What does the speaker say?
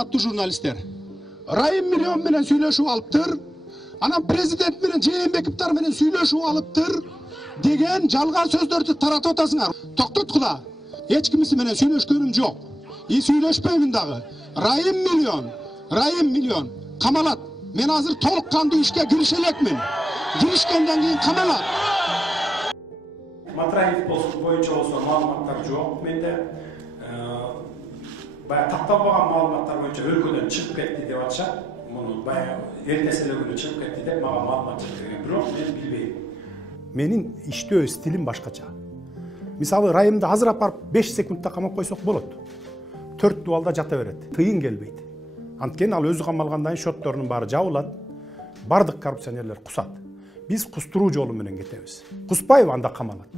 урматтуу журналисттер. Райым Миллион менен сүйлөшүп алыптыр. Анан президент менен Жээнбековдор менен сүйлөшүп алыптыр деген жалган сөздөрдү таратып атасыңар. Токтоткула. Эч кимиси менен сүйлөшкөнүм жок. Сүйлөшпөймүн дагы. Райым Миллион камалат. Мен азыр толук кандуу ишке кирише элекмин. Киришкенден кийин камалат. Матраев боюнча болсо маалыматтар жок менде. Баягы такталбаган маалыматтар боюнча өлкөдөн чыгып кетти деп атышат. Муну баягы эртеси эле күнү чыгып кетти деп мага маалымат берген. Бирок мен билбейм. Менин иштөө стилим башкача. Мисалы Райымды азыр апарып 5 секундта камап койсок болот. 4 дубалда жата берет. Тыйын келбейт. Анткени ал өзү камалгандан кийин шотторунун баары жабылат. Бардык коррупционерлер кусат. Биз кустуруу жолу менен кетебиз. Куспайбы анда камалат.